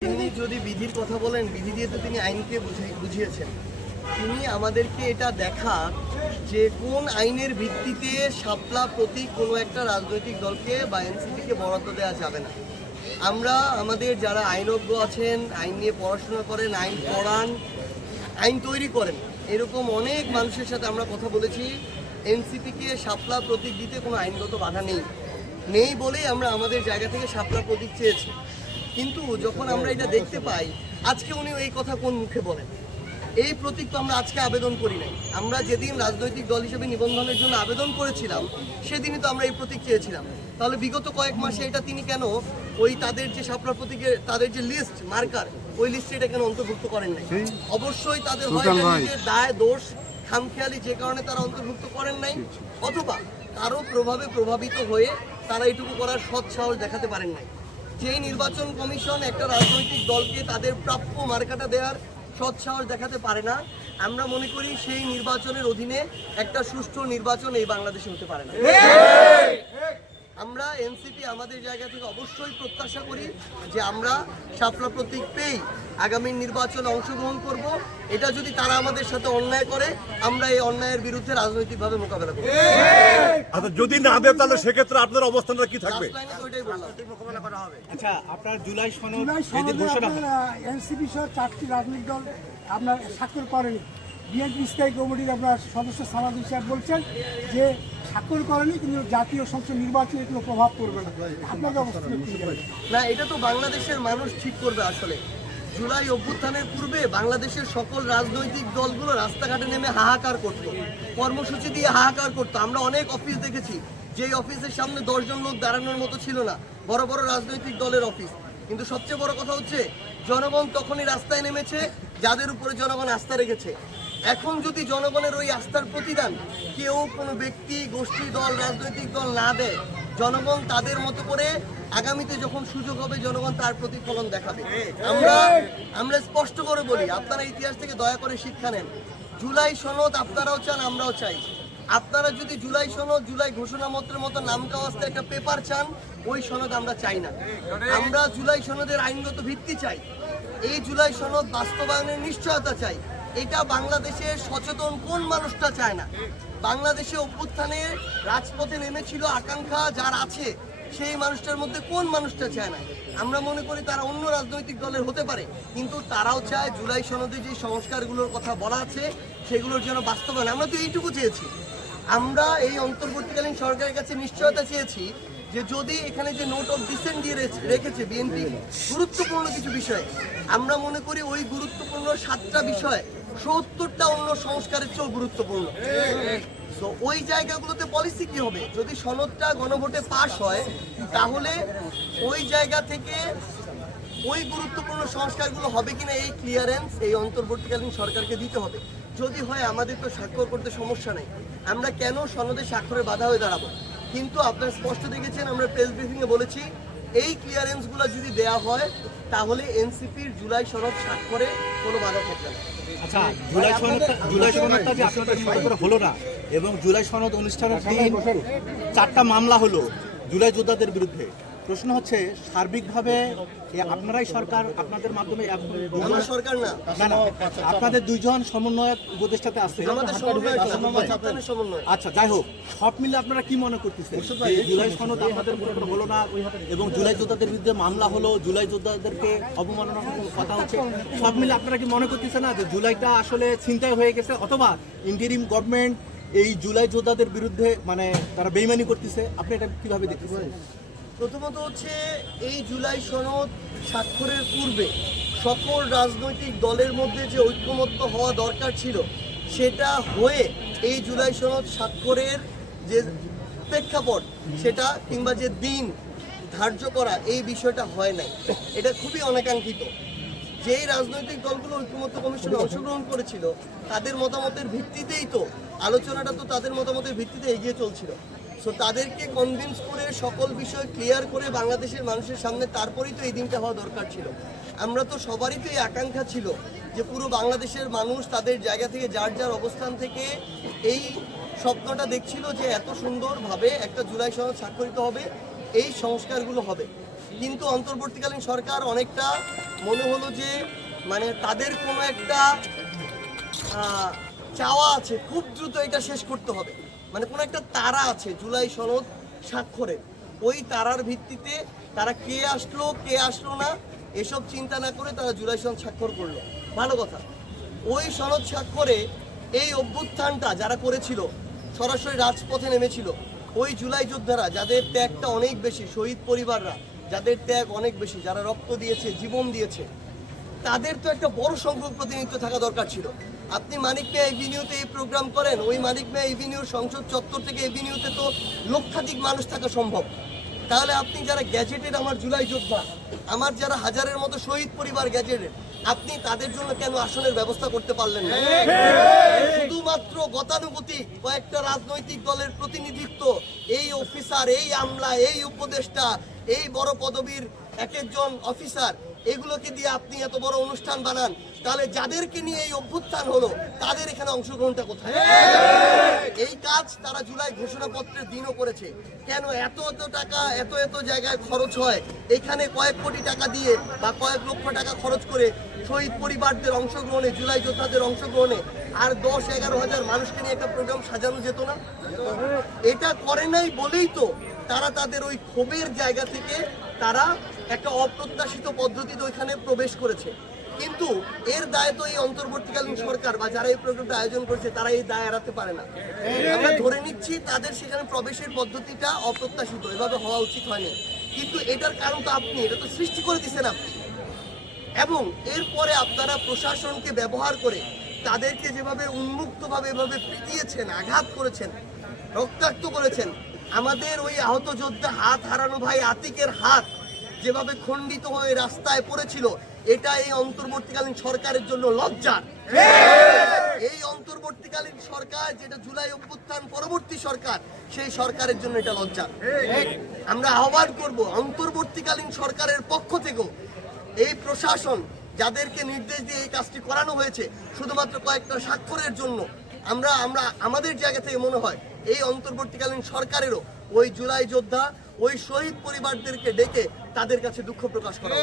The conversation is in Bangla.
তিনি যদি বিধির কথা বলেন, বিধি দিয়ে তো তিনি আইনকে বুঝিয়ে- বুঝিয়েছেন। তিনি আমাদেরকে এটা দেখা যে কোন আইনের ভিত্তিতে শাপলা প্রতি কোনো একটা রাজনৈতিক দলকে বা এনসিপিকে বরাদ্দ দেওয়া যাবে না। আমরা আমাদের যারা আইনজ্ঞ আছেন, আইন নিয়ে পড়াশোনা করেন, আইন পড়ান, আইন তৈরি করেন, এরকম অনেক মানুষের সাথে আমরা কথা বলেছি। এনসিপিকে শাপলা প্রতীক দিতে কোনো আইনগত বাধা নেই। নেই বলেই আমরা আমাদের জায়গা থেকে শাপলা প্রতীক চেয়েছি। কিন্তু যখন আমরা এটা দেখতে পাই আজকে উনি এই কথা কোন মুখে বলেন? এই প্রতীক তো আমরা আজকে আবেদন করি নাই। আমরা যেদিন রাজনৈতিক দল হিসেবে নিবন্ধনের জন্য আবেদন করেছিলাম সেদিনই তো আমরা এই প্রতীক চেয়েছিলাম। তাহলে বিগত কয়েক মাসে এটা তিনি কেন ওই তাদের যে শাপলা প্রতীকের তাদের যে লিস্ট মার্কার ওই লিস্টে এটা কেন অন্তর্ভুক্ত করেন নাই? অবশ্যই তাদের হয় দায় দোষ খামখেয়ালি যে কারণে তারা অন্তর্ভুক্ত করেন নাই অথবা কারও প্রভাবে প্রভাবিত হয়ে তারা এটুকু করার সৎ সাহস দেখাতে পারেন নাই। যেই নির্বাচন কমিশন একটা রাজনৈতিক দলকে তাদের প্রাপ্য মার্কাটা দেওয়ার সৎসাহস দেখাতে পারে না, আমরা মনে করি সেই নির্বাচনের অধীনে একটা সুষ্ঠু নির্বাচন এই বাংলাদেশে হতে পারে না। আমরা এনসিপি আমাদের জায়গা থেকে অবশ্যই প্রত্যাশা করি যে আমরা শাপলা প্রতীক পেয়েই আগামী নির্বাচনে অংশগ্রহণ করব। এটা যদি তারা আমাদের সাথে অন্যায় করে আমরা এই অন্যায়ের বিরুদ্ধে রাজনৈতিকভাবে মোকাবেলা করব। আচ্ছা যদি না দেয় তাহলে সেক্ষেত্রে আপনার অবস্থানটা কি থাকবে? আচ্ছা আপনার জুলাই সনদ এনসিপি সহ চারটি রাজনৈতিক দল আপনার স্বাক্ষর করেনি। বিএনপি স্থায়ী কমিটির আপনার সদস্য সামাজিক সাহেব বলছেন যে স্বাক্ষর করেনি, কিন্তু জাতীয় সংসদ নির্বাচনে কোনো প্রভাব পড়বে না। আপনাদের না, এটা তো বাংলাদেশের মানুষ ঠিক করবে আসলে। জুলাই অভ্যুত্থানের পূর্বে বাংলাদেশের সকল রাজনৈতিক দলগুলো রাস্তাঘাটে নেমে হাহাকার করত। কর্মসূচি দিয়ে হাহাকার করতো। আমরা অনেক অফিস দেখেছি, যেই অফিসের সামনে দশজন লোক দাঁড়ানোর মতো ছিল না। বড় বড় রাজনৈতিক দলের অফিস কিন্তু সবচেয়ে বড় কথা হচ্ছে, জনগণ তখনই রাস্তায় নেমেছে, যাদের উপরে জনগণ আস্থা রেখেছে। এখন যদি জনগণের ওই আস্থার প্রতিদান কেউ কোনো ব্যক্তি, গোষ্ঠী, দল, রাজনৈতিক দল না দেয়, জনগণ তাদের মতো করে আগামীতে যখন সুযোগ হবে, জনগণ তার প্রতিফলন দেখাবে। আমরা আমরা স্পষ্ট করে বলি, আপনারা ইতিহাস থেকে দয়া করে শিক্ষা নেন। জুলাই সনদ আপনারাও চান, আমরাও চাই। আপনারা যদি জুলাই সনদ, জুলাই ঘোষণা ঘোষণাপত্রের মতো নাম কাওয়াজতে একটা পেপার চান, ওই সনদ আমরা চাই না। আমরা জুলাই সনদের আইনগত ভিত্তি চাই। এই জুলাই সনদ বাস্তবায়নের নিশ্চয়তা চাই। এটা বাংলাদেশের সচেতন কোন মানুষটা চায় না? বাংলাদেশে অভ্যুত্থানে রাজপথে নেমেছিল আকাঙ্ক্ষা যার আছে, সেই মানুষটার মধ্যে কোন মানুষটা চায় না? আমরা মনে করি তারা অন্য রাজনৈতিক দলের হতে পারে, কিন্তু তারাও চায় জুলাই সনদে যে সংস্কারগুলোর কথা বলা আছে, সেগুলোর জন্য বাস্তবায়ন। আমরা তো এইটুকু চেয়েছি। আমরা এই অন্তর্বর্তীকালীন সরকারের কাছে নিশ্চয়তা চেয়েছি যে যদি এখানে যে নোট অফ ডিসেন্ট দিয়ে রেখেছে বিএনপি, গুরুত্বপূর্ণ কিছু বিষয়, আমরা মনে করি ওই গুরুত্বপূর্ণ সাতটা বিষয় সত্তরটা অন্য সংস্কারের চেয়েও গুরুত্বপূর্ণ। তো ওই জায়গাগুলোতে পলিসি কি হবে? যদি সনদটা গণভোটে পাশ হয়, তাহলে ওই জায়গা থেকে ওই গুরুত্বপূর্ণ সংস্কারগুলো হবে কিনা এই ক্লিয়ারেন্স এই অন্তর্বর্তীকালীন সরকারকে দিতে হবে। যদি হয়, আমাদের তো স্বাক্ষর করতে সমস্যা নেই। আমরা কেন সনদে স্বাক্ষরে বাধা হয়ে দাঁড়াবো? কিন্তু আপনারা স্পষ্ট দেখেছেন, আমরা প্রেস ব্রিফিংয়ে বলেছি এই ক্লিয়ারেন্সগুলো যদি দেয়া হয় তাহলে এনসিপির জুলাই সনদ স্বাক্ষরে কোনো বাধা থাকবে না। আচ্ছা জুলাই সনদটা জুলাই সনদটা যে আপনাদের স্বাক্ষর হলো না এবং জুলাই সনদ অনুষ্ঠানের দিন চারটা মামলা হলো জুলাই যোদ্ধাদের বিরুদ্ধে। প্রশ্ন হচ্ছে সার্বিকভাবে আপনারাই সরকার আপনাদের মাধ্যমে সরকার না। আপনাদের দুইজন সমন্বয়ক উপদেষ্টাতে আছে। আচ্ছা যাই হোক সব মিলে আপনারা কি মনে করতেছেন? জুলাই সনদ আপনাদের হলো না এবং জুলাই যোদ্ধাদের বিরুদ্ধে মামলা হলো জুলাই যোদ্ধাদেরকে অবমাননা কথা হচ্ছে? সব মিলে আপনারা কি মনে করতেছেন না যে জুলাইটা আসলে চিন্তায় হয়ে গেছে? অথবা ইন্টারিম গভর্নমেন্ট এই জুলাই যোদ্ধাদের বিরুদ্ধে মানে তারা বেইমানি করতেছে? আপনি এটা কীভাবে দেখতেছেন? প্রথমত হচ্ছে এই জুলাই সনদ স্বাক্ষরের পূর্বে সকল রাজনৈতিক দলের মধ্যে যে ঐক্যমত্য হওয়া দরকার ছিল, সেটা হয়ে এই জুলাই সনদ স্বাক্ষরের যে প্রেক্ষাপট, সেটা কিংবা যে দিন ধার্য করা, এই বিষয়টা হয় নাই। এটা খুবই অনাকাঙ্ক্ষিত। যেই রাজনৈতিক দলগুলো ঐক্যমত্য কমিশনে অংশগ্রহণ করেছিল, তাদের মতামতের ভিত্তিতেই তো, আলোচনাটা তো তাদের মতামতের ভিত্তিতে এগিয়ে চলছিল। সো তাদেরকে কনভিন্স করে সকল বিষয় ক্লিয়ার করে বাংলাদেশের মানুষের সামনে তারপরেই তো এই দিনটা হওয়া দরকার ছিল। আমরা তো সবারই তো এই আকাঙ্ক্ষা ছিল যে পুরো বাংলাদেশের মানুষ তাদের জায়গা থেকে যার যার অবস্থান থেকে এই স্বপ্নটা দেখছিল যে এত সুন্দরভাবে একটা জুলাই সনদ স্বাক্ষরিত হবে, এই সংস্কারগুলো হবে। কিন্তু অন্তর্বর্তীকালীন সরকার অনেকটা মনে হলো যে মানে তাদের কোনো একটা চাওয়া আছে, খুব দ্রুত এটা শেষ করতে হবে। মানে কোনো একটা তারা আছে, জুলাই সনদ স্বাক্ষরে। ওই তারার ভিত্তিতে তারা কে আসলো কে আসলো না, এসব চিন্তা না করে তারা জুলাই সনদ স্বাক্ষর করল। ভালো কথা। ওই সনদ স্বাক্ষরে এই অভ্যুত্থানটা যারা করেছিল, সরাসরি রাজপথে নেমেছিল, ওই জুলাই যোদ্ধারা, যাদের ত্যাগটা অনেক বেশি, শহীদ পরিবাররা, যাদের ত্যাগ অনেক বেশি, যারা রক্ত দিয়েছে, জীবন দিয়েছে, তাদের তো একটা বড় সংখ্যক প্রতিনিধিত্ব থাকা দরকার ছিল। আপনি মানিক মেয়া এভিনিউতে এই প্রোগ্রাম করেন, ওই মানিক মেয়া এভিনিউর সংসদ চত্বর থেকে এভিনিউতে তো লক্ষাধিক মানুষ থাকা সম্ভব। তাহলে আপনি যারা গ্যাজেটেড আমার জুলাই যোদ্ধা, আমার যারা হাজারের মতো শহীদ পরিবার গ্যাজেটেড আপনি তাদের জন্য কেন আসনের ব্যবস্থা করতে পারলেন না? শুধুমাত্র গতানুগতিক কয়েকটা রাজনৈতিক দলের প্রতিনিধিত্ব, এই অফিসার এই আমলা, এই উপদেষ্টা, এই বড় পদবীর এক একজন অফিসার এগুলোকে দিয়ে আপনি এত বড় অনুষ্ঠান বানান, তাহলে যাদেরকে নিয়ে এই অভ্যুত্থান হলো, তাদের এখানে অংশগ্রহণটা কোথায়? এই কাজ তারা জুলাই ঘোষণাপত্রের দিনও করেছে। কেন এত এত টাকা, এত এত জায়গায় খরচ হয়? এখানে কয়েক কোটি টাকা দিয়ে বা কয়েক লক্ষ টাকা খরচ করে শহীদ পরিবারদের অংশগ্রহণে, জুলাই যোদ্ধাদের অংশগ্রহণে আর দশ এগারো হাজার মানুষকে নিয়ে একটা প্রোগ্রাম সাজানো যেত না? এটা করে নাই বলেই তো তারা তাদের ওই ক্ষোভের জায়গা থেকে তারা একটা অপ্রত্যাশিত পদ্ধতিতে ওইখানে প্রবেশ করেছে। কিন্তু এর দায় তো এই অন্তর্বর্তীকালীন সরকার বা যারা এই প্রোগ্রামটা আয়োজন করেছে, তারা এই দায় এড়াতে পারে না। আমরা ধরে নিচ্ছি তাদের সেখানে প্রবেশের পদ্ধতিটা অপ্রত্যাশিত, এভাবে হওয়া উচিত হয়নি। কিন্তু এটার কারণ তো আপনি, এটা তো সৃষ্টি করে দিচ্ছেন আপনি। এবং এরপরে আপনারা প্রশাসনকে ব্যবহার করে তাদেরকে যেভাবে উন্মুক্তভাবে এভাবে পিটিয়েছেন, আঘাত করেছেন, রক্তাক্ত করেছেন, আমাদের ওই আহত যোদ্ধা হাত হারানো ভাই আতিকের হাত যেভাবে খণ্ডিত হয়ে রাস্তায় পড়েছিল, এটা এই অন্তর্বর্তীকালীন সরকারের জন্য লজ্জা এই অন্তর্বর্তীকালীন সরকার, যেটা জুলাই অভ্যুত্থান পরবর্তী সরকার, সেই সরকারের জন্য এটা লজ্জা আমরা আহ্বান করব অন্তর্বর্তীকালীন সরকারের পক্ষ থেকেও এই প্রশাসন যাদেরকে নির্দেশ দিয়ে এই কাজটি করানো হয়েছে, শুধুমাত্র কয়েকটা স্বাক্ষরের জন্য। আমরা আমরা, আমাদের জায়গা থেকে মনে হয় এই অন্তর্বর্তীকালীন সরকারেরও ওই জুলাই যোদ্ধা ওই শহীদ পরিবারদেরকে ডেকে তাদের কাছে দুঃখ প্রকাশ করা।